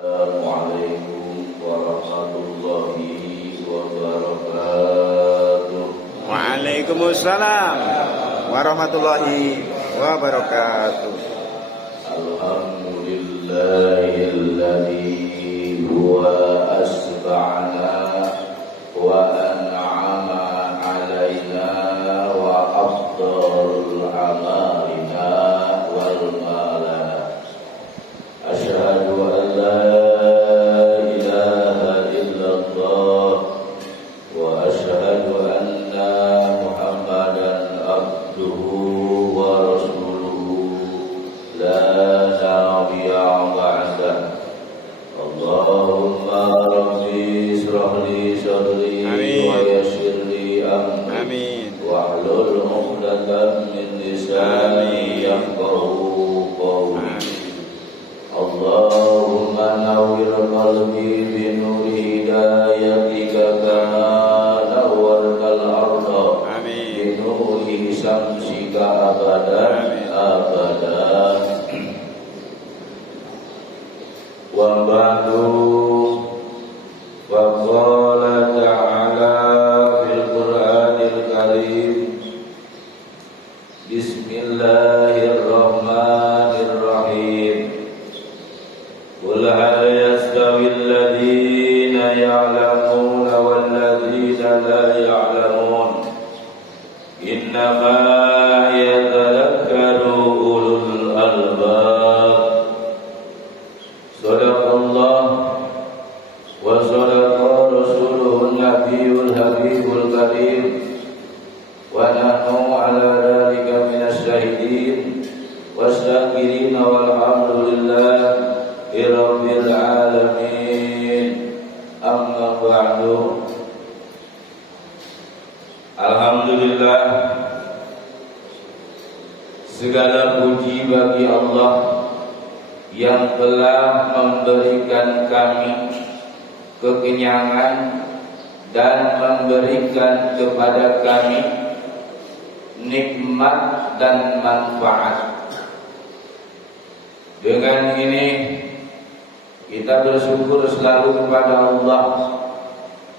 Assalamualaikum warahmatullahi wabarakatuh. Waalaikumsalam warahmatullahi wabarakatuh. Alhamdulillahilladzi huwa asba'ana wa an'ama 'alaina wa afdalul amalina wal malana. Asyhadu an la Alhamdulillah, segala puji bagi Allah yang telah memberikan kami kekenyangan dan memberikan kepada kami nikmat dan manfaat. Dengan ini kita bersyukur selalu kepada Allah.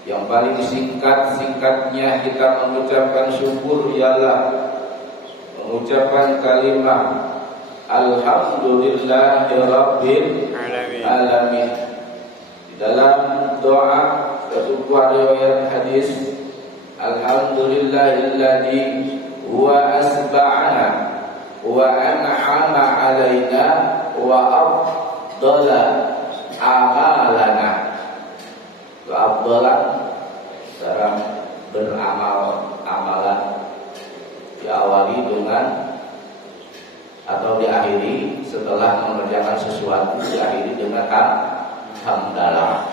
Yang paling singkat-singkatnya kita mengucapkan syukur ialah mengucapkan kalimat Alhamdulillahirabbil alamin. Di dalam doa sebuah riwayat hadis, Alhamdulillahilladzi huwa asba'ana wa an'ama 'alaina wa afdala amalana. Keabdalan dalam amalan diawali dengan atau diakhiri setelah mengerjakan sesuatu diakhiri dengan hamdalah.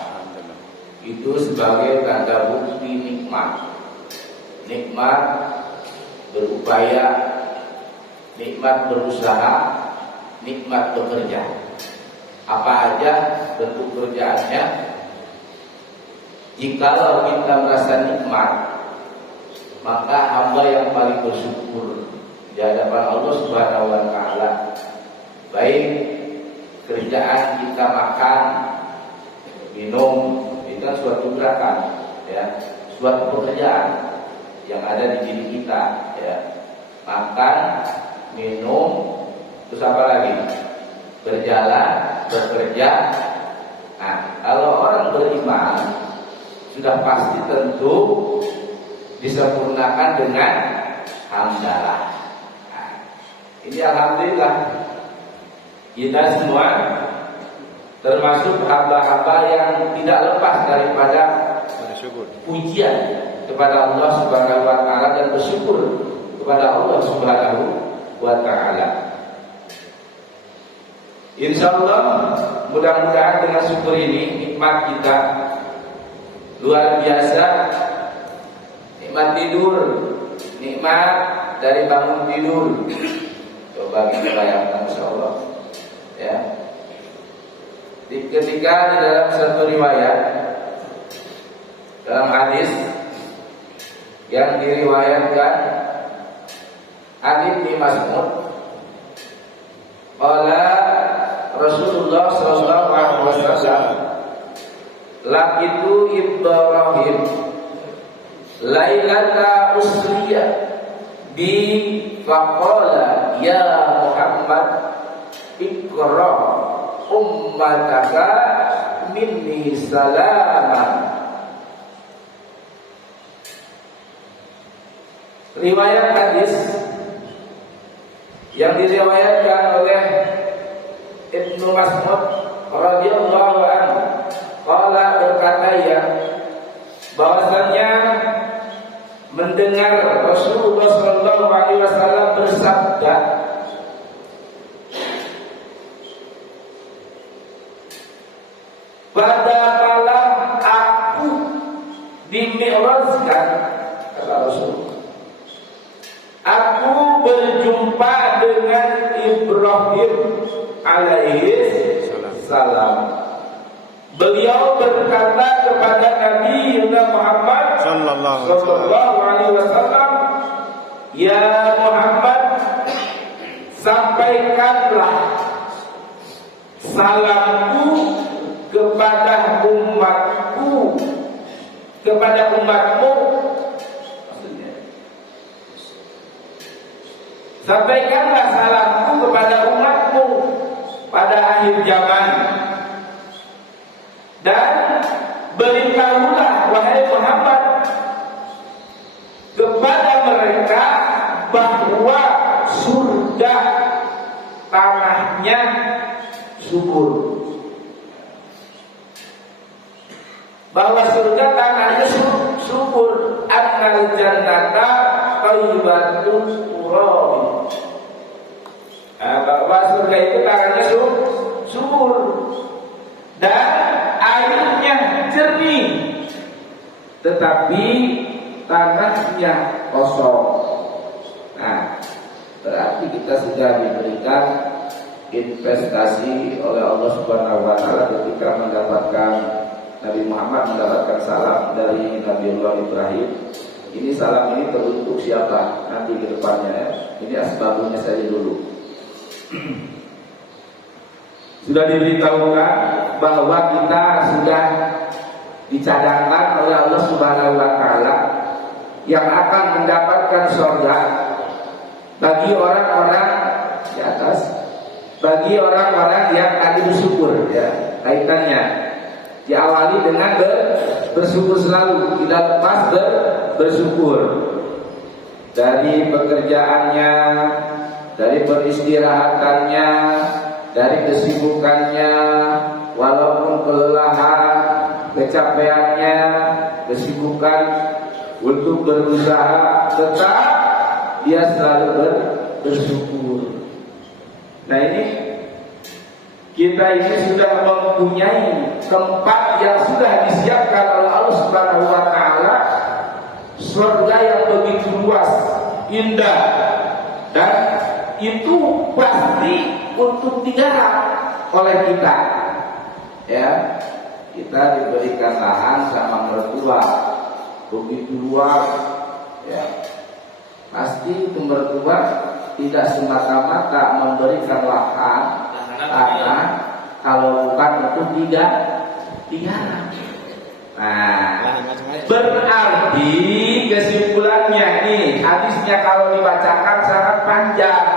Itu sebagai tanda bukti nikmat berupaya, nikmat berusaha, nikmat bekerja. Apa aja bentuk kerjaannya, jikalau kita merasa nikmat, maka hamba yang paling bersyukur di hadapan Allah Subhanahu wa taala. Baik kerjaan kita makan, minum, itu kan suatu gerakan, ya, suatu pekerjaan yang ada di diri kita, ya. Makan, minum, terus apa lagi? Berjalan, bekerja. Nah, kalau orang beriman sudah pasti tentu disempurnakan dengan hamdalah. Nah, ini alhamdulillah kita semua termasuk hamba-hamba yang tidak lepas daripada pujian kepada Allah Subhanahu wa taala dan bersyukur kepada Allah Subhanahu wa taala. Insyaallah mudah-mudahan dengan syukur ini nikmat kita luar biasa. Nikmat tidur, nikmat dari bangun tidur. Coba kita bayangkan, insyaallah, ya. Ketika di dalam satu riwayat, dalam hadis yang diriwayatkan Ibnu Mas'ud, qala Rasulullah sallallahu alaihi wasallam laqitu Ibrahim lailata usriya bi faqala ya Muhammad iqra ummataka minni salaman. Riwayat hadis yang diriwayatkan oleh Ibnu Mas'ud radhiyallahu anhu, qala berkata ya, bahwasanya mendengar Rasulullah sallallahu alaihi wasallam bersabda, pada malam aku dimi'rajkan, kata Rasul, aku berjumpa dengan Ibrahim alaihi salam. Beliau berkata kepada Nabi Muhammad sallallahu alaihi wasallam, ya Muhammad, sampaikanlah salamku kepada umatku, kepada umatmu. Sampaikanlah salamku kepada umatmu pada akhir zaman, dan beritahulah wahai Muhammad kepada mereka bahwa surga tanahnya subur, bahwa surga tanahnya subur, annal jannata thayyibatun turabi. Bahwa surga itu tanahnya subur dan airnya jernih, tetapi tanahnya kosong. Nah, berarti kita sudah diberikan investasi oleh Allah Subhanahu wa taala ketika mendapatkan Nabi Muhammad mendapatkan salam dari Nabiullah Ibrahim. Ini salam ini teruntuk siapa nanti ke depannya ya. Ini asbabnya saja dulu. Sudah diberitahukan bahwa kita sudah dicadangkan oleh Allah Subhanahu wa taala yang akan mendapatkan surga bagi orang-orang di atas, bagi orang-orang yang tadi bersyukur ya. Kaitannya diawali dengan bersyukur selalu, tidak lepas bersyukur dari pekerjaannya, dari peristirahatannya, dari kesibukannya, walaupun kelelahan, kecapeannya, kesibukan untuk berusaha, tetap dia selalu bersyukur. Nah ini kita ini sudah mempunyai tempat yang sudah disiapkan oleh Allah Subhanahu wa taala, surga yang begitu luas, indah, dan itu pasti untuk digarap oleh kita. Ya, kita diberikan lahan sama mertua begitu luas, ya. Pasti itu mertua tidak semata-mata memberikan lahan tanah kalau bukan untuk digarap. Nah, berarti kesimpulannya nih, hadisnya kalau dibacakan sangat panjang,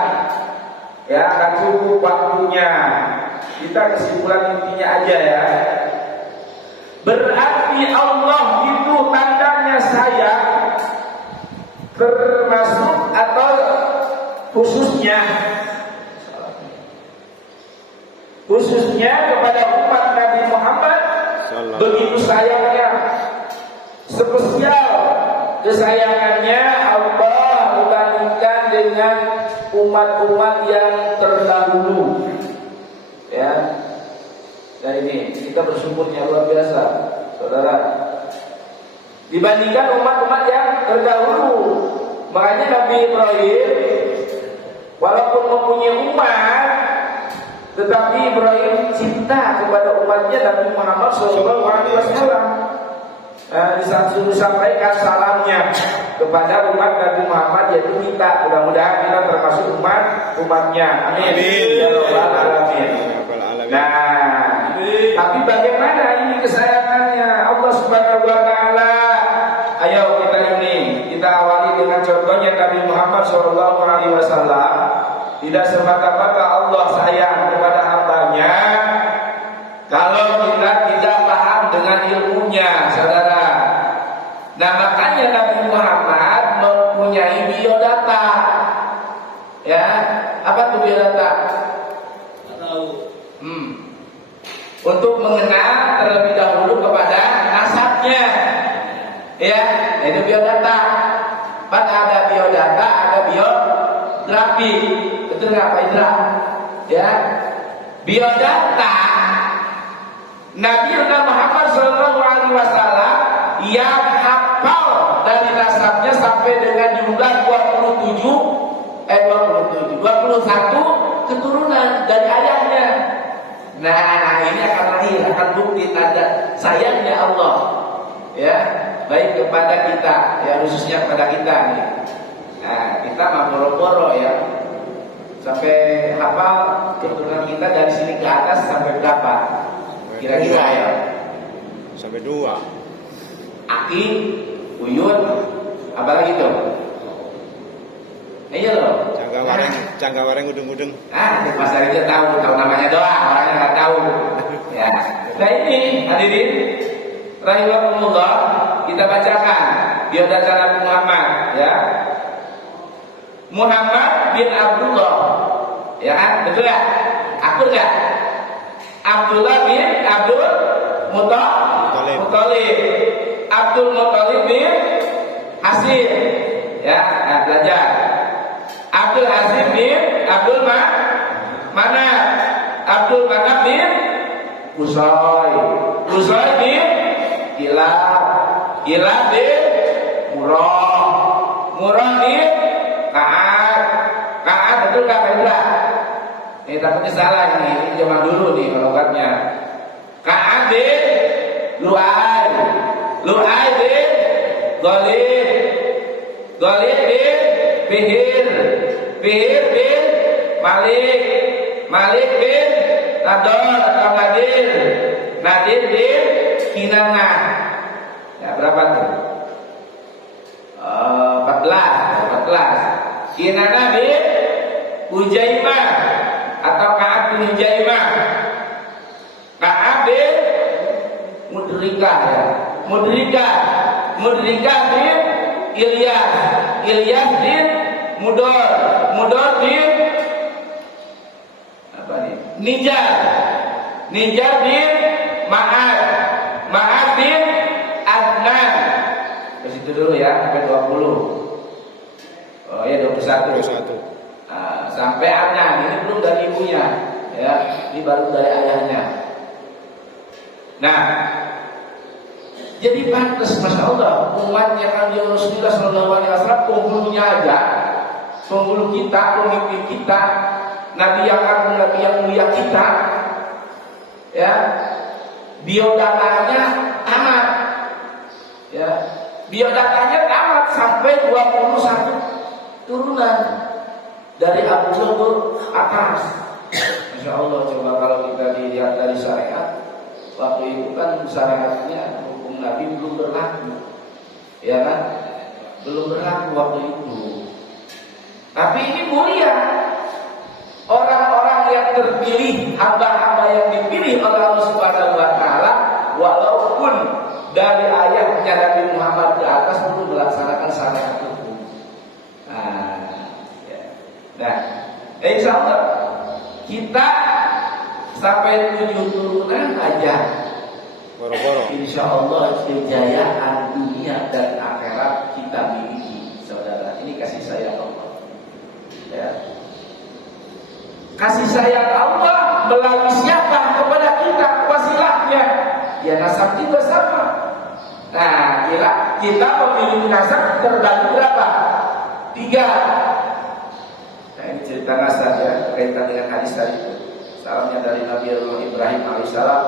ya akan cukup waktunya. Kita kesimpulan intinya aja ya. Berarti Allah itu tandanya sayang, termasuk atau khususnya kepada umat Nabi Muhammad. Begitu sayangnya, spesial kesayangannya Allah dibandingkan dengan umat-umat yang terdahulu. Ya, dan ini kita bersyukurnya luar biasa, saudara. Dibandingkan umat-umat yang terdahulu, makanya Nabi Ibrahim walaupun mempunyai umat, tetapi Ibrahim cinta kepada umatnya Nabi Muhammad SAW. Disampaikan salamnya kepada umat Nabi Muhammad, yaitu kita. Mudah-mudahan kita termasuk umatnya. Amin. Ya Rabbal Alamin. Nah, tapi bagaimana ini kesayangannya Allah Subhanahu wa taala? Ayo kita awali dengan contohnya Nabi Muhammad SAW. Tidak semata-mata Allah sayang kepada hambanya kalau kita tidak paham dengan ilmunya, saudara. Nah, makanya Nabi Muhammad mempunyai biodata. Ya, apa tuh biodata? Untuk mengenal terlebih dahulu kepada nasabnya. Ya, itu biodata. Kan ada biodata, ada biografi. Betul nggak Pak Indra? Ya, biodata Nabi Muhammad SAW yang hafal dari nasabnya sampai dengan jumlah 21 keturunan dari ayahnya. Nah, ini akan lahir, akan bukti tanda sayangnya Allah, ya, baik kepada kita, ya, khususnya kepada kita nih. Nah, kita mah boro-boro ya, sampai hafal keturunan kita dari sini ke atas sampai berapa? Kira-kira ya? Sampai 2. Aki, Uyun, apalagi tuh? Iya loh. Cangga wareng udeng-udeng. Mas Arija tahu namanya doang, orangnya nggak tahu. Ya. Nah ini hadirin rahimahumullah, kita bacakan biodata Nabi Muhammad, ya. Muhammad bin Abdullah, ya kan? Betul ya? Akur nggak? Abdullah bin Abdul Muttalib. Abdul Muttalib bin Hasim, ya. Nah, belajar. Abdul Hasim bin Abdul Manaf. Abdul Manaf bin Qusay bin Kilab bin Murrah bin Ka'ab. Betul nggak Pak Indra? Ini takutnya salah ini zaman dulu nih logatnya. Ka'ab bin Lu'ay bin Ghalib bin Fihir bin Malik bin Nadir bin Kinanah. Ya, berapa tuh? 14. Kinanah bin Hujaimah atau Ka'ab bin Hujaimah. Ka'ab bin Mudrikah ya. Mudrikah bin Ilyas bin Mudor bin apa nih? Nijar bin Ma'ad bin Adnan. Ke situ dulu ya, sampai 20. Oh ya 21. Sampai Adnan, ini belum dari ibunya, ya. Ini baru dari ayahnya. Nah, jadi pantas, masya Allah, umatnya Nabi Rasulullah SAW, penghulunya aja, penghulu kita, pemimpin kita, Nabi yang agung, Nabi yang mulia kita, ya, biodatanya tamat, ya, biodatanya tamat sampai 21 turunan dari Abu Bakar atas. Masya Allah, coba kalau kita dilihat dari syariat, waktu itu kan syariatnya hukum Nabi belum berlaku, ya kan? Belum berlaku waktu itu. Tapi ini mulia, orang-orang yang terpilih, hamba-hamba yang dipilih oleh Allah Subhanahu Wa Taala, walaupun dari ayahnya Nabi Muhammad ke atas belum melaksanakan syariat hukum. Nah, insya Allah kita sampai 7 turunan aja. Boro-boro. Insya Allah kejayaan dunia dan akhirat kita miliki, saudara. Ini kasih sayang Allah. Ya. Kasih sayang Allah melalui siapa kepada kita wasilahnya? Ya nasab kita sama. Nah, kita memiliki nasab terbagi berapa? 3. Nah, ini cerita nasab ya, berkaitan dengan hadis tadi. Salamnya dari Nabi Ibrahim alaihissalam.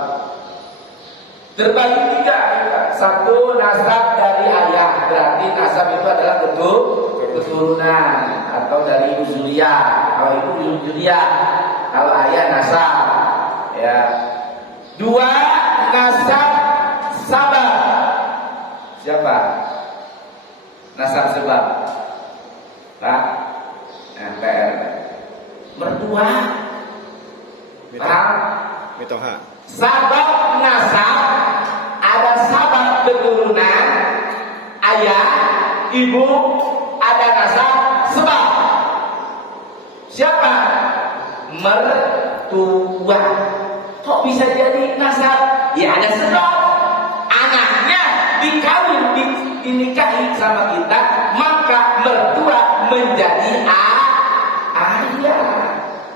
Terbagi 3. 1 nasab dari ayah, berarti nasab itu adalah keturunan atau dari zuriyah. Kalau ibu zuriyah, kalau ayah nasab, ya. 2 nasab sabab. Siapa? Nasab sebab. Pak, PR. Mertua. Paham? Mitoha. Sabab nasab, ada sabab keturunan, ayah, ibu, ada nasab sebab. Siapa? Mertua. Kok bisa jadi nasab? Ya ada sebab. Anaknya dikawin, dinikahi sama kita, maka mertua menjadi ayah.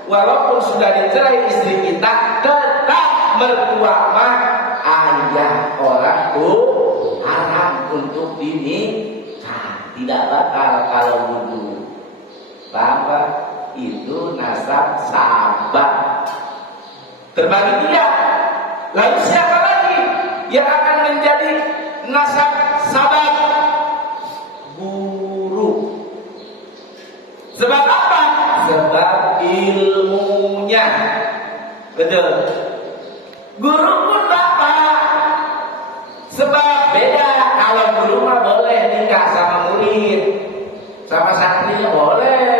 Walaupun sudah dicerai istri kita, tetap mertua mah ayah. Orang tuh haram untuk dinikah, tidak bakal kalau dulu. Bapak itu nasab sabab. Terbagi dia. Lalu siapa lagi yang akan menjadi nasab sabab? Guru. Sebab apa? Sebab ilmunya. Betul. Guru pun bapak. Sebab beda. Kalau guru mah boleh nikah sama murid, sama santri boleh.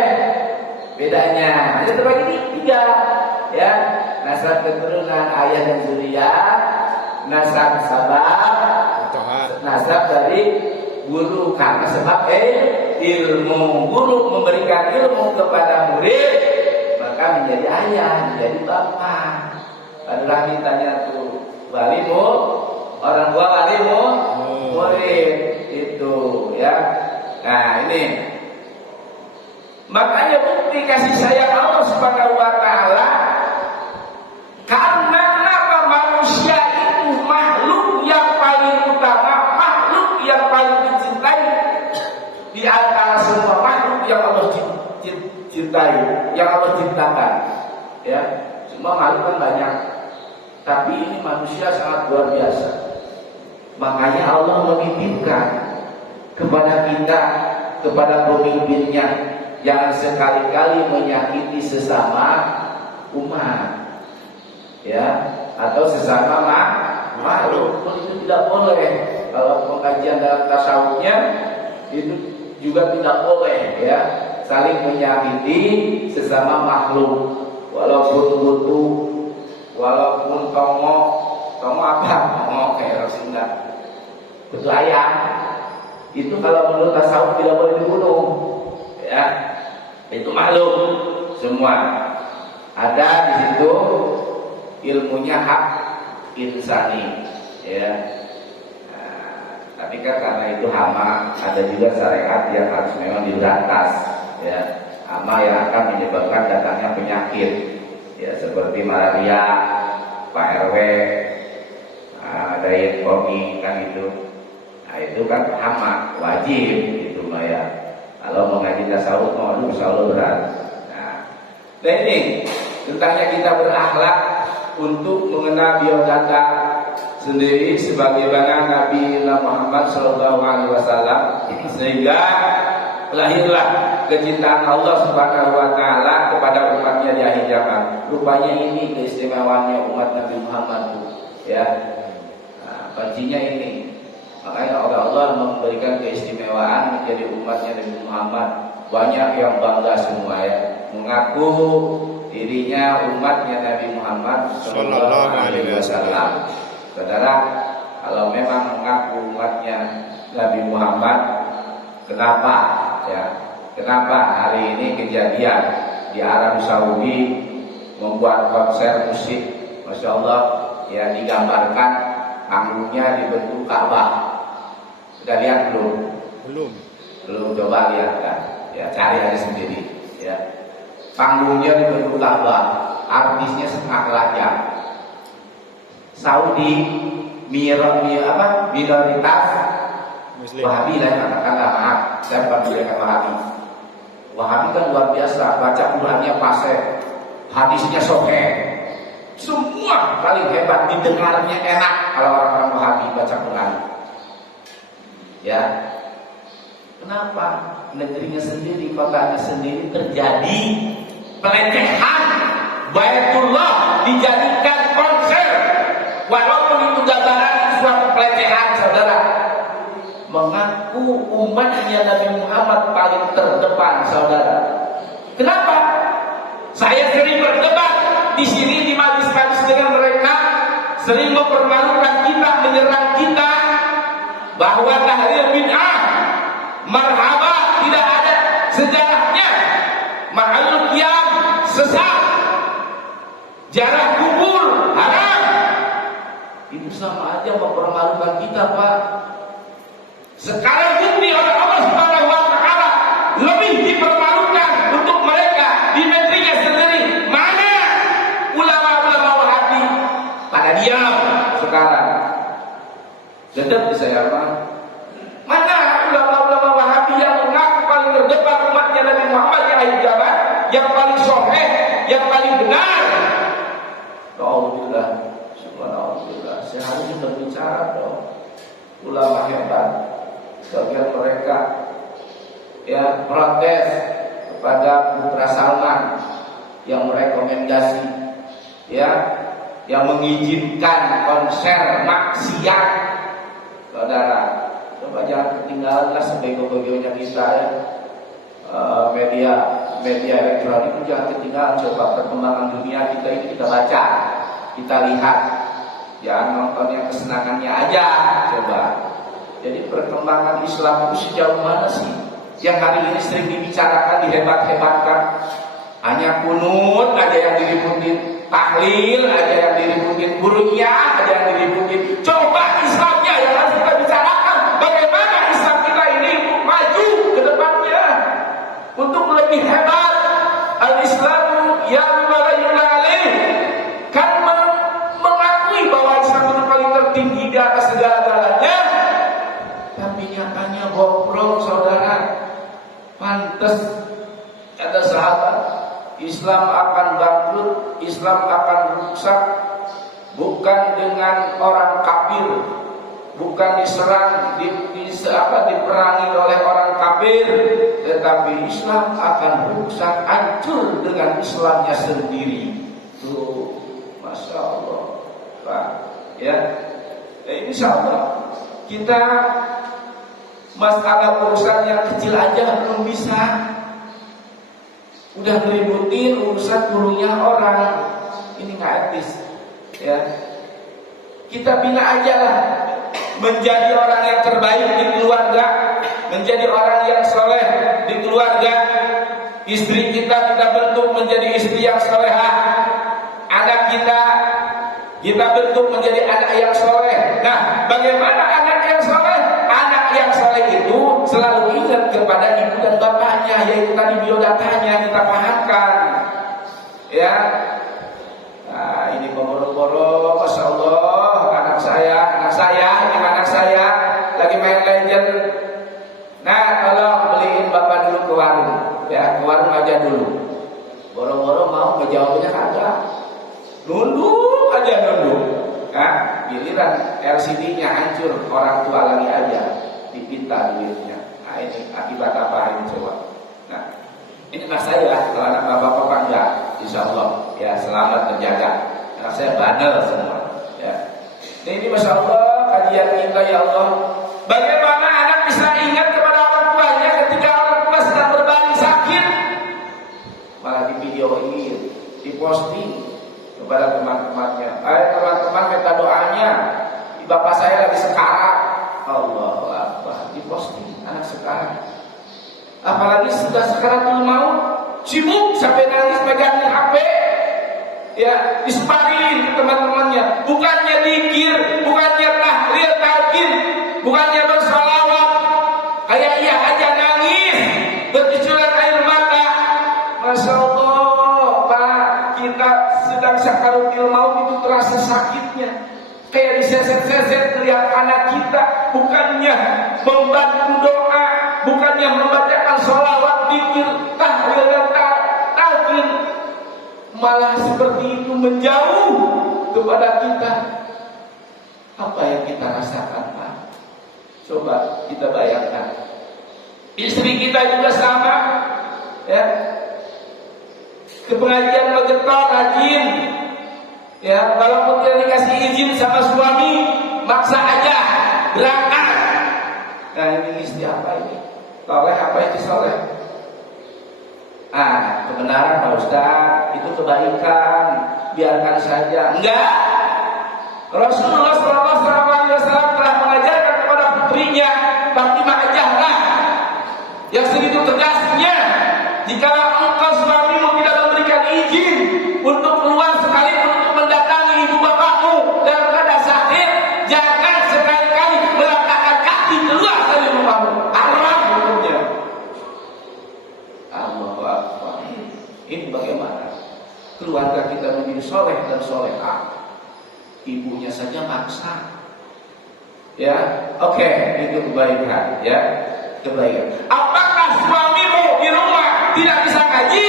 Bedanya hanya terbagi 3, ya. Nasab keturunan ayah dan zuriat, nasab sabab, nasab dari guru. Karena sebab ilmu. Guru memberikan ilmu kepada murid, maka menjadi ayah, menjadi bapak. Adalah ditanya tuh, walimu, orang tua walimu, murid itu, ya. Nah ini, makanya bukti kasih sayang Allah Subhanahu wa Ta'ala. Karena kenapa? Manusia itu makhluk yang paling utama, makhluk yang paling dicintai di antara semua makhluk yang Allah cintai, yang Allah ciptakan. Ya, semua makhluk kan banyak, tapi ini manusia sangat luar biasa. Makanya Allah menitipkan kepada kita, kepada pemimpinnya, jangan sekali-kali menyakiti sesama umat, ya, atau sesama makhluk. Itu tidak boleh. Kalau pengajian dalam tasawufnya itu juga tidak boleh, ya, saling menyakiti sesama makhluk, walaupun butuh, walaupun tongo apa? Tongo kayak orang Sunda, butuh ayam. Itu kalau menurut tasawuf tidak boleh dibunuh, ya. Itu makhluk semua. Ada di situ ilmunya hak insani, ya. Nah, tapi kan karena itu hama, ada juga syariat yang harus memang diberantas, ya. Hama yang akan menyebabkan datangnya penyakit, ya, seperti malaria, Pak RW, diet komi kan itu. Nah itu kan hama, wajib itu mah, ya. Kalau mengaji tasawuf mau insya Allah berat. Nah ini tentangnya kita berakhlak untuk mengenal biodata sendiri sebagaimana Nabi Muhammad SAW, sehingga lahirlah kecintaan Allah Subhanahu wa Ta'ala kepada umatnya di akhir zaman. Rupanya ini keistimewaannya umat Nabi Muhammad, ya. Nah, kuncinya ini. Makanya Allah memberikan keistimewaan menjadi umatnya Nabi Muhammad. Banyak yang bangga semua, ya, mengaku dirinya umatnya Nabi Muhammad Sallallahu Alaihi Wasallam. Saudara, kalau memang mengaku umatnya Nabi Muhammad, kenapa, ya? Kenapa hari ini kejadian di Arab Saudi membuat konser musik, Masya Allah, ya, digambarkan panggungnya dibentuk Ka'bah. Sudah lihat belum? Belum, coba lihat kan? Ya, cari aja sendiri, ya. Panggungnya dibentuk Ka'bah, artisnya setengah keranjang. Saudi minoritas Muslim. Wahabi lah, katakanlah, maaf, saya bukan mereka Wahabi. Wahabi kan luar biasa, baca Qurannya fase, hadisnya sahih, semua paling hebat, didengarnya enak kalau orang-orang Wahabi baca Quran. Ya, kenapa negerinya sendiri, kotanya sendiri terjadi pelecehan? Baitullah dijadikan Walaupun itu gambaran suatu pelecehan, saudara. Mengaku umatnya Nabi Muhammad paling terdepan, saudara. Kenapa? Saya sering berdebat di sini di majelis-majelis dengan mereka, sering mempermalukan kita, menyerang kita bahwa tahlil bid'ah, marhaba tidak ada sejarahnya, mahalul qiyam sesat, jarah kubur haram. Itu sama aja mempermalukan kita, Pak. Sekarang bukti oleh Allah Subhanahu wa taala lebih dipermalukan untuk mereka di negerinya sendiri. Mana ulama-ulama Wahabi? Pada diam sekarang. Dedap di saya, Pak. Mana ulama-ulama Wahabi yang mengaku paling terdepan umatnya Nabi Muhammad di akhir zaman, yang paling soleh, yang paling benar? Alhamdulillah, subhanallah. Saya harus berbicara dong. Ulama hebat. Sebagian mereka ya protes kepada Putra Salman yang merekomendasi ya, yang mengizinkan konser maksiat. Saudara, coba jangan ketinggalanlah sebego-begonya kita ya. Media elektronik itu jangan ketinggalan. Coba perkembangan dunia kita ini kita baca, kita lihat, jangan nonton yang kesenangannya aja. Coba. Jadi perkembangan Islam itu sejauh mana sih? Yang hari ini sering dibicarakan, dihebat-hebatkan. Hanya kunut aja yang diributin, tahlil aja yang diributin, buriyah aja yang diributin. Coba Islamnya yang harus kita bicarakan. Bagaimana Islam kita ini maju ke depannya untuk lebih hebat. Al-Islamu yang alaih kan mengakui bahwa Islam itu paling tertinggi di atas segala-galanya. Tapi nyatanya bobrok, saudara. Pantes ada sahabat, Islam akan bangkrut, Islam akan rusak bukan dengan orang kafir, bukan diserang, diperangi oleh orang kafir, tetapi Islam akan rusak, hancur dengan Islamnya sendiri. Tuh, masya Allah, Pak. Ya, insya Allah kita masalah urusan yang kecil aja belum bisa, udah ngeributin urusan burungnya orang. Ini nggak etis ya. Kita bina aja lah menjadi orang yang terbaik di keluarga, menjadi orang yang soleh di keluarga. Istri kita bentuk menjadi istri yang solehah. Anak kita bentuk menjadi anak yang soleh. Nah, bagaimana anak yang soleh? Anak yang soleh itu selalu ingat kepada ibu dan bapaknya, yaitu tadi biodatanya kita pahamkan. Ya, nah ini boro-boro, masya Allah, anak saya lagi main Legend. Nah, tolong beliin bapak dulu ke warung, ya ke warung aja dulu. Boro-boro mau ngejawabnya kagak, nunduk aja nunduk. Nah, giliran LCD-nya hancur, orang tua lagi aja dipinta duitnya. Nah, ini akibat apa ini coba? Nah, ini anak saya, kalau anak bapak-bapak enggak, insya Allah ya selamat terjaga. Anak saya bandel semua. Ya, ini masya Allah kajian kita ya Allah. Bagaimana anak bisa ingat kepada orang tuanya ketika orang tua sedang berbaring sakit? Malah di videoin, diposting kepada teman-temannya. Ayo teman-teman minta doanya, bapak saya lagi sekarat. Allahu Akbar, diposting anak sekarang. Apalagi sudah sekaratul maut, sibuk sampai nangis pegangin HP, ya disebarin ke teman-temannya. Bukannya dikir, bukannya tahlil talqin, bukannya bersalawat, kayak iya aja nangis, bercucuran air mata. Masya Allah, Pak, kita sedang sakaratul maut itu terasa sakitnya. Kayak diseset-seset melihat anak kita, bukannya membantu doa, bukannya membacakan sholawat, dzikir, tahlil dan talqin, malah seperti itu menjauh kepada kita. Apa yang kita rasakan, Pak? Coba kita bayangkan. Istri kita juga sama, ya. Ke pengajian bergetar rajin, Ya, walaupun tidak dikasih izin sama suami, maksa aja berangkat. Nah, ini istri apa ini? Soleh apa itu soleh? Kebenaran Pak Ustaz, itu kebaikan, biarkan saja. Enggak. Rasulullah SAW telah mengajarkan kepada putrinya Fatimah Zahra yang segitu tegasnya, jika engkau suamimu tidak memberikan izin untuk keluar sekalipun untuk mendatangi ibu bapakmu dalam keadaan sakit, jangan sekali-kali melangkahkan kaki keluar dari rumahmu. Haram hukumnya. Allahu Akbar. Ini bagaimana keluarga kita menjadi soleh dan solehah? Ibunya saja maksa. Ya, oke, itu kebaikan, ya, kebaikan. Apakah suamimu di rumah tidak bisa ngaji?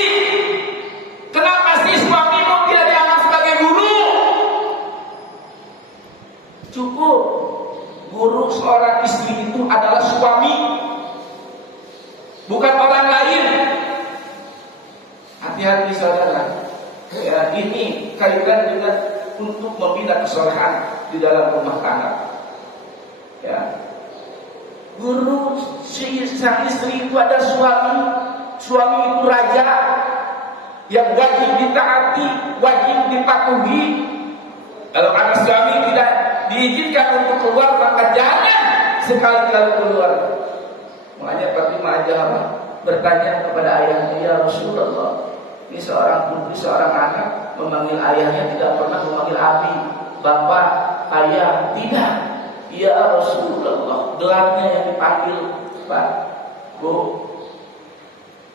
Kenapa sih suamimu tidak dianggap sebagai guru? Cukup. Guru seorang istri itu adalah suami, bukan orang lain. Hati-hati saudara. Ya, ini kaitan dengan untuk membina kesolehan di dalam rumah tangga. Ya, guru sang istri itu ada suami. Suami itu raja yang wajib ditaati, wajib dipatuhi. Kalau ada suami tidak diizinkan untuk keluar, maka jangan sekali-kali keluar. Makanya Fatimah Zahra bertanya kepada ayahnya, ya Rasulullah, ini seorang putri, seorang anak memanggil ayahnya tidak pernah memanggil abi, bapak, ayah, tidak. Ya Rasulullah, gelarnya yang dipanggil Pak, Bu.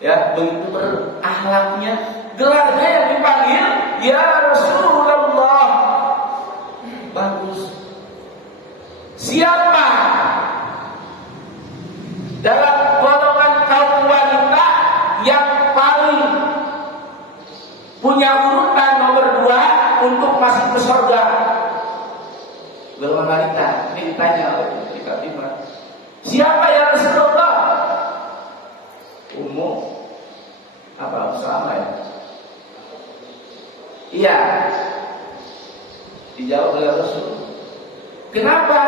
Ya, begitu berakhlaknya, gelarnya yang dipanggil ya Rasulullah. Bagus. Siapa dalam golongan kaum wanita yang paling punya urutan nomor 2 untuk masuk ke surga? Golongan wanita. Ini ditanya oleh Putri Fatimah. Siapa ya Rasulullah? Ummu apa sama ya? Iya. Dijawab oleh Rasul. Kenapa?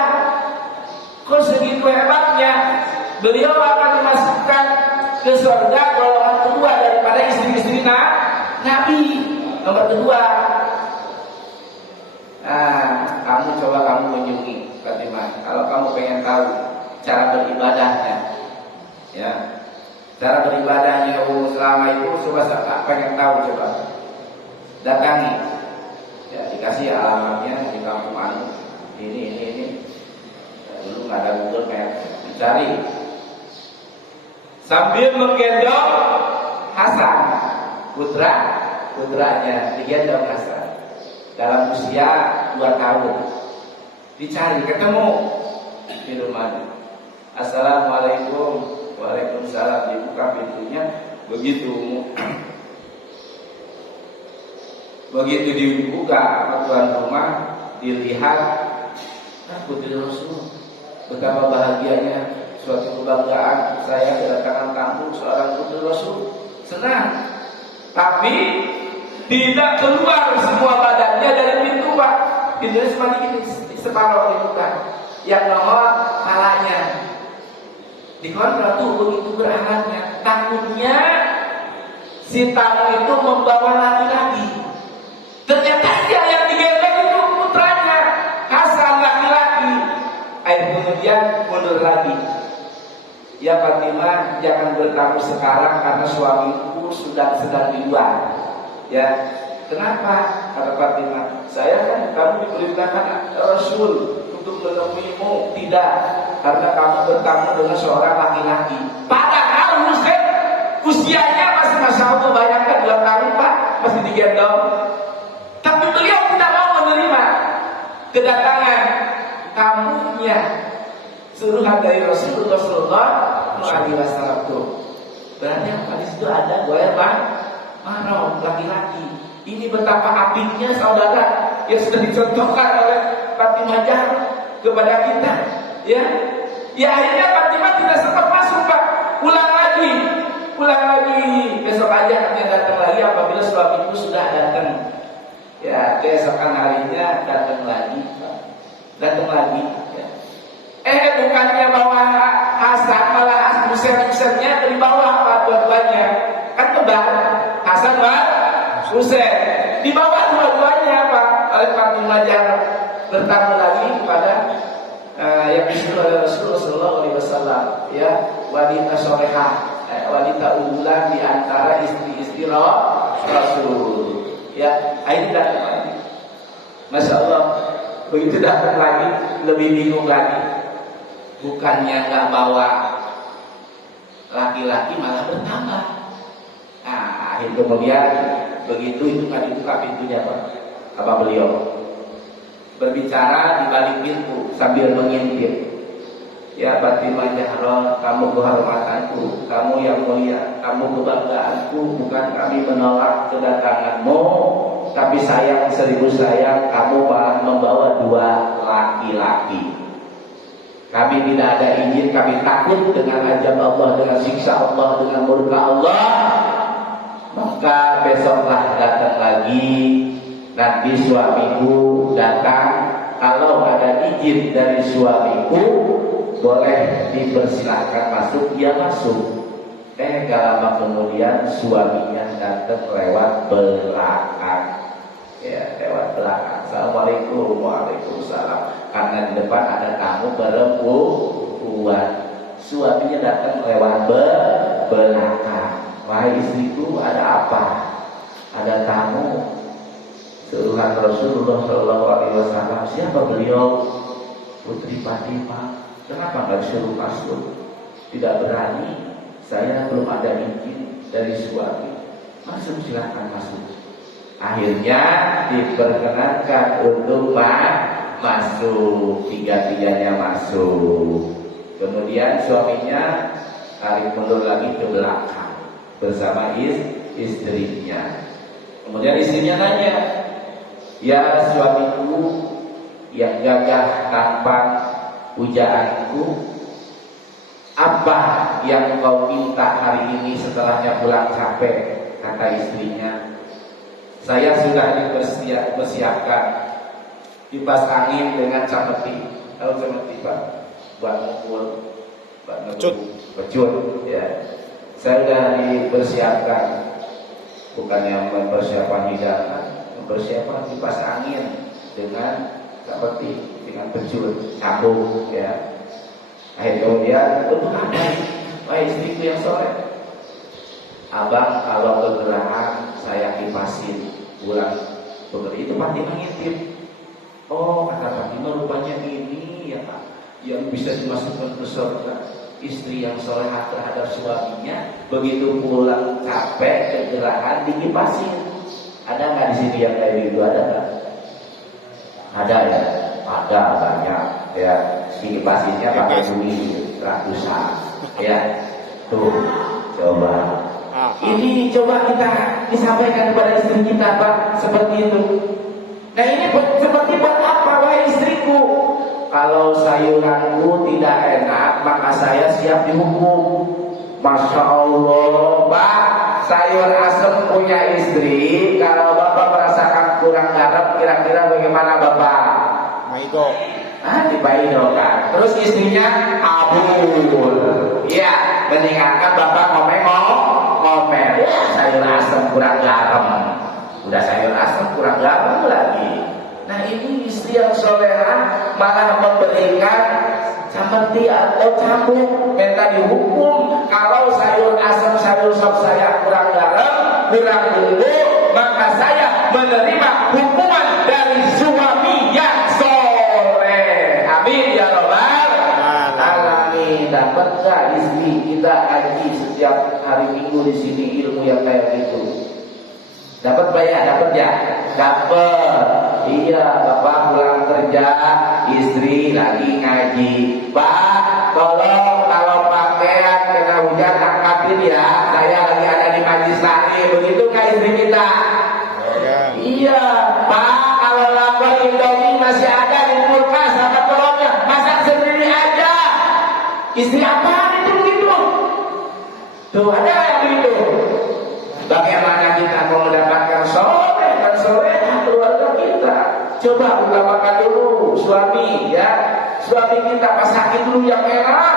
Kok segitu hebatnya? Beliau akan dimasukkan ke surga golongan kedua daripada istri-istri Nabi. Nomor 2. Kamu coba kamu kunjungi Fatimah. Kalau kamu pengen tahu cara beribadahnya, ya, cara beribadahnya selama itu, coba pengen tahu, coba datangi. Ya, dikasih alamatnya di kampung Anu. Ini. Dulu nggak ada Google Map, dicari. Sambil menggendong Hasan, putranya digendong Hasan. Dalam usia 2 tahun, dicari, ketemu di rumahnya. Assalamualaikum. Waalaikumsalam. Dibuka pintunya. Begitu dibuka sama tuan rumah, dilihat putri Rasul. Betapa bahagianya, suatu kebanggaan saya kedatangan tamu seorang putri Rasul. Senang, tapi tidak keluar semua badannya dari pintu, Pak. Pintunya cuma ini separuh dibuka. Yang nomor palanya dikontrol tuh begitu berangkatnya. Takutnya si tamu itu membawa laki-laki. Ternyata dia yang digendong itu putranya Hasan, laki-laki. Kemudian mundur lagi. Ya Fatimah, jangan bertamu sekarang karena suamiku sedang di luar. Ya, kenapa? Kata Fatimah, saya kan kamu diperintahkan Rasul untuk menemuimu. Tidak, karena kamu bertamu dengan seorang laki-laki. Padahal Husain usianya masih, masya Allah, bayangkan 2 tahun Pak, masih digendong. Tapi beliau tidak mau menerima kedatangan tamunya, suruhan dari Rasulullah SAW. Berarti apa di situ ada goer marau laki-laki. Ini betapa apiknya saudara yang sudah dicontohkan oleh Fatimah Zahra kepada kita. Ya, akhirnya Fatimah tidak sempat masuk, Pak. Pulang lagi. Besok aja katanya datang lagi apabila suamiku sudah datang. Ya, keesokan harinya datang lagi. Ya. Bukannya bawa Hasan, malah Husainnya dibawa dua-duanya. Kan kembar Hasan dan Husain. Dibawa dua-duanya Pak oleh Fatimah Zahra, bertamu lagi pada yang disuruh oleh Rasulullah SAW, ya, wanita solehah, wanita unggulan di antara istri-istri Rasul. Ya, ini datang lagi. Masya Allah, begitu datang lagi lebih bingung lagi. Bukannya nggak bawa laki-laki, malah bertambah. Nah, kemudian begitu itu kan dibuka pintunya Pak. Apa beliau berbicara di balik pintu sambil mengintip. Ya Fatimah Zahra, kamu kehormatanku, kamu yang mulia, kamu kebanggaanku. Bukan kami menolak kedatanganmu, tapi sayang seribu sayang, kamu malah membawa dua laki-laki. Kami tidak ada izin, kami takut dengan azab Allah, dengan siksa Allah, dengan murka Allah. Maka besoklah datang lagi, nanti suamiku datang. Kalau ada izin dari suamiku, boleh dipersilahkan masuk, dia masuk. Gak lama kemudian suaminya datang lewat belakang. Ya, lewat belakang. Assalamualaikum, waalaikumsalam. Karena di depan ada tamu perempuan. Suaminya datang lewat belakang. Wahai istriku, ada apa? Ada tamu. Suruhan Rasulullah SAW. Siapa beliau? Putri Fatimah. Kenapa nggak disuruh masuk? Tidak berani. Saya belum ada izin dari suami. Masuk, silakan masuk. Akhirnya diperkenankan untuk masuk. Tiga-tiganya masuk. Kemudian suaminya tarik mundur lagi ke belakang bersama istrinya. Kemudian istrinya nanya, ya suamiku yang gagah tampan, pujaanku, apa yang kau minta hari ini setelahnya pulang capek? Kata istrinya, saya sudah dipersiapkan kipas angin dengan cameti. Tahu cameti Pak? Buat mukul, buat pecut, ya. Saya sudah dipersiapkan, bukannya mempersiapkan hidangan, mempersiapkan kipas angin dengan seperti dengan pecut, cambuk, ya. Akhirnya kemudian untuk apa? Wah, istriku yang soleh, abang kalau kegerahan saya kipasin pulang bekerja. Itu Fatimah ngintip. Oh, kata Fatimah, rupanya ini ya Pak, yang bisa dimasukkan ke surga. Istri yang solehah terhadap suaminya, begitu pulang capek kegerahan dikipasin. Ada nggak di sini yang kayak gitu? Ada nggak? Ada ya, ada banyak ya. Dikipasinnya pakai duit ratusan, ya. Tuh, coba. Ini coba kita disampaikan kepada istri kita Pak, seperti itu. Nah ini seperti buat apa, wahai istriku? Kalau sayuranku tidak enak, maka saya siap dihukum. Masya Allah, Pak, sayur asem punya istri. Kalau Bapak merasakan kurang garam, kira-kira bagaimana Bapak? Maiko. Dibaido kan. Terus istrinya abul. Ya, meninggalkan Bapak ngomel. Sayur asem kurang garam. Udah sayur asem kurang garam lagi. Nah ini istri yang soleha malah memberikan cameti atau cambuk, minta dihukum. Kalau sayur asam, sayur sop saya kurang garam, kurang bumbu, maka saya menerima hukuman dari suami yang soleh. Amin ya robbal alamin. Dapat nggak istri kita ngaji setiap hari Minggu di sini ilmu yang kayak gitu? Dapat Pak ya? Dapat ya? Dapat. Iya, Bapak pulang kerja, istri lagi ngaji. Pak, tolong kalau pakaian kena hujan angkatin ya. Saya lagi ada di majlis lagi. Begitu nggak istri kita? Ya. Iya, Pak, kalau lapar Indomie masih ada di kulkas sama telurnya, masak sendiri aja. Istri apa itu begitu? Tuh ada yang begitu. Bagaimana kita mau mendapatkan soleh dan soleh keluar Coba utamakan dulu suami ya. Suami kita pasangi dulu yang enak,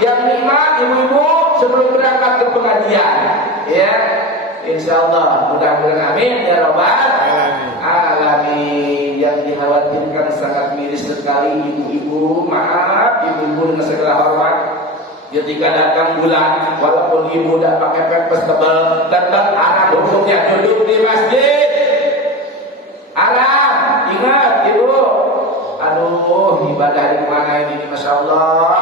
yang nikmat ibu-ibu sebelum berangkat ke pengajian. Ya. Insyaallah mudah-mudahan amin ya rabbal alamin. Yang dikhawatirkan sangat miris sekali ibu-ibu. Maaf ibu-ibu dengan segala hormat. Ketika datang bulan, walaupun ibu tidak pakai pempes tebal, tetap anak hukumnya duduk di masjid. Alam, ingat ibu. Aduh, ibadah di mana ini, masya Allah.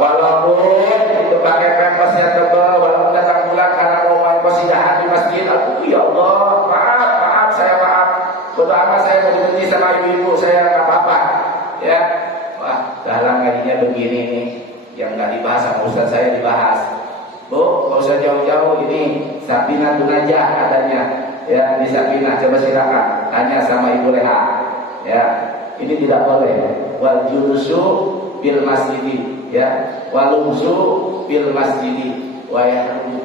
Walaupun itu pakai pempes yang tebal, walaupun datang bulan karena mau main kosidahan di masjid. Aduh, ya Allah, maaf, saya maaf. Bodoh amat saya mau dibenci sama ibu-ibu, saya nggak apa-apa. Ya, wah, dalam kalinya begini nih. Yang nggak dibahas sama Ustaz saya dibahas. Bu, nggak usah jauh-jauh, ini Sapina Tunajah adanya. Ya, di Sapina, coba silakan tanya sama Ibu Leha. Ya, ini tidak boleh. Wal julusu bil masjidi, ya, walumzu bil masjidi, wa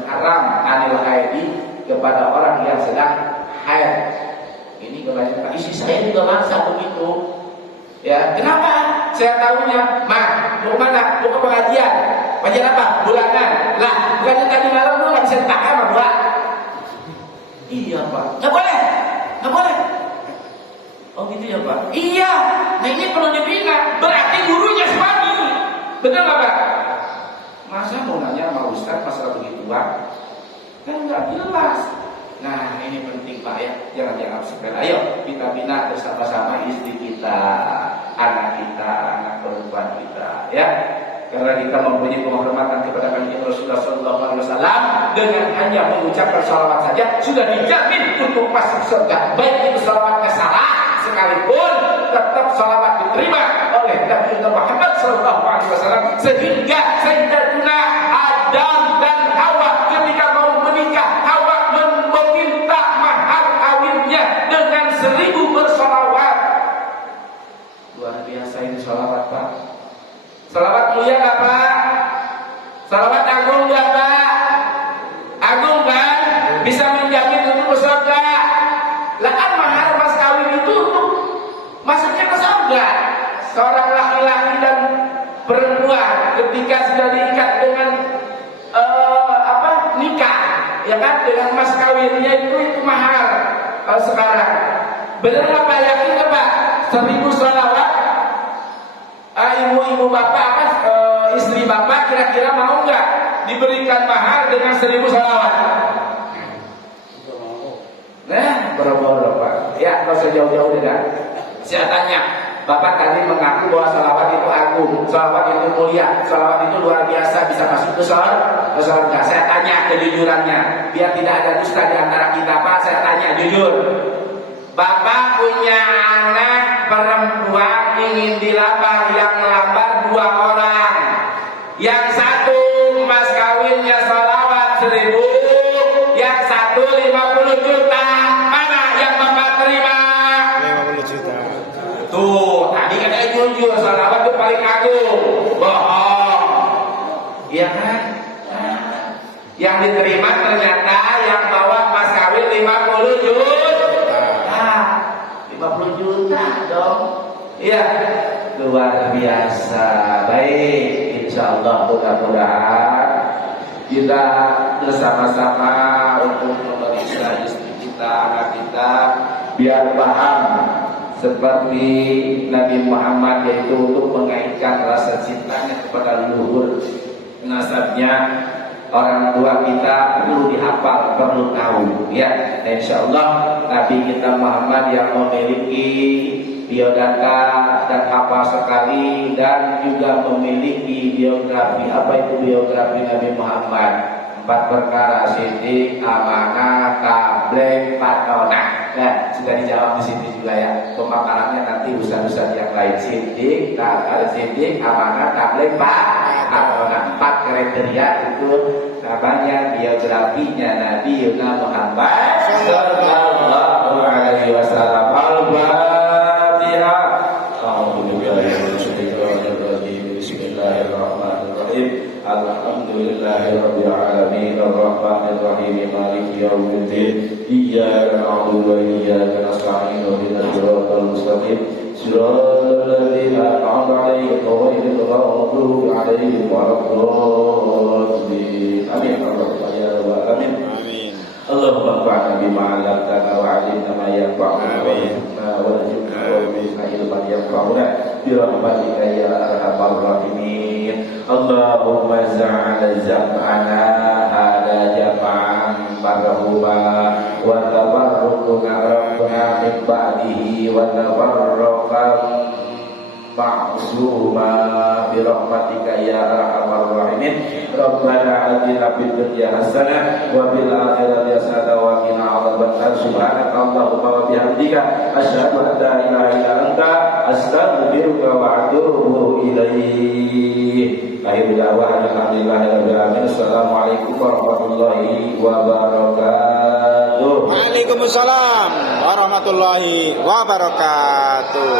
haram anil haidi kepada orang yang sedang haid. Ini kebanyakan isi saya juga masa begitu. Ya, kenapa? Saya tahunya, Ma, mau mana? Mau ke pengajian. Pengajian apa? Bulanan. Lah, bukannya tadi malam lu nggak bisa dipakai sama gua? Iya, Pak. Nggak boleh. Nggak boleh. Oh gitu ya, Pak? Iya. Nah ini perlu dibina. Berarti gurunya suami. Betul nggak, Pak? Masa mau nanya sama Ustaz masalah begituan? Kan nggak jelas. Nah ini penting Pak ya, jangan dianggap sepele. Ayo kita bina bersama-sama istri kita, anak kita, anak perempuan kita, ya. Karena kita mempunyai penghormatan kepada Nabi Rasulullah SAW dengan hanya mengucapkan salawat saja sudah dijamin untuk masuk surga. Baik itu salawatnya salah sekalipun, tetap salawat diterima oleh Nabi Muhammad SAW. Sehingga Sayyidatuna Adam dan Hawa ketika mau menikah, dengan 1000 bersolawat. Luar biasa ini solawat Pak. Solawat mulia gak Pak? Solawat agung gak Pak? Agung kan? Bisa menjamin untuk surga. Lah kan mahar mas kawin itu untuk masuknya ke surga. Seorang laki-laki dan perempuan ketika sudah diikat dengan nikah, ya kan, dengan mas kawinnya itu mahar. Sekarang benar apa yakin apa 1000 sholawat ibu-ibu bapak istri bapak kira-kira mau nggak diberikan mahar dengan 1000 sholawat? Nah boro-boro Pak ya, nggak usah jauh-jauh deh kan. Saya tanya bapak tadi mengaku bahwa sholawat itu agung, sholawat itu mulia, sholawat itu luar biasa bisa masuk ke surga. Saya tanya kejujurannya biar tidak ada dusta di antara kita Pak. Saya tanya jujur, bapak punya anak perempuan ingin dilamar, yang melamar 2 orang, yang satu mas kawinnya sholawat 1000, yang satu 50 juta, mana yang bapak terima? 50 juta. Tuh, tadi katanya jujur, sholawat itu paling agung. Bohong. Iya kan? Yang diterima ternyata yang bawa mas kawin 50 juta. 50 juta dong. Iya, luar biasa. Baik, insyaallah mudah-mudahan kita bersama-sama untuk memeriksa istri kita, anak kita biar paham seperti Nabi Muhammad, yaitu untuk mengaitkan rasa cintanya kepada leluhur nasabnya. Orang tua kita perlu dihafal, perlu tahu ya. Insyaallah Nabi kita Muhammad yang memiliki biodata dan hafal sekali, dan juga memiliki biografi. Apa itu biografi Nabi Muhammad? 4 perkara: siddiq, amanah, tabligh, patonah. Nah, sudah dijawab di sini juga ya. Pemaparannya nanti ustaz-ustaz yang lain. Siddiq, amanah, tabligh, patonah. 4 kriteria itu namanya biografinya Nabi Muhammad sallallahu alaihi wasallam. Al-Fatihah. Bismillahirrahmanirrahim. Alhamdulillah. Alhamdulillahi rabbil alamin arrahmanir rahim maliki yaumiddin iyyaka na'budu wa iyyaka nasta'in ihdinas siratal mustaqim siratal ladzina an'amta 'alaihim ghairil maghdubi 'alaihim waladdallin amin ya rabbal alamin. Allahumma anfa'na bima 'allamtana wa 'allimna ma yanfa'una wa warzuqna ilman yanfa'una bi rahmatika ya arhamar rahimin. Allahumma ja'al jam'ana hada jam'an marhuma wa tabarrukna rabbana min ba'dihi wa tabarrukan ma'suma bi rahmatika ya arhamar rahimin. Rabbana atina fid dunya hasanah wa fil akhirati hasanah wa qina adzabannar. Subhanaka Allahumma wa bihamdika asyhadu an la ilaha illa anta astaghfiruka wa atubu ilaik. Akhir da'wana alhamdulillahirabbil alamin. Assalamualaikum warahmatullahi wabarakatuh. Waalaikumsalam warahmatullahi wabarakatuh.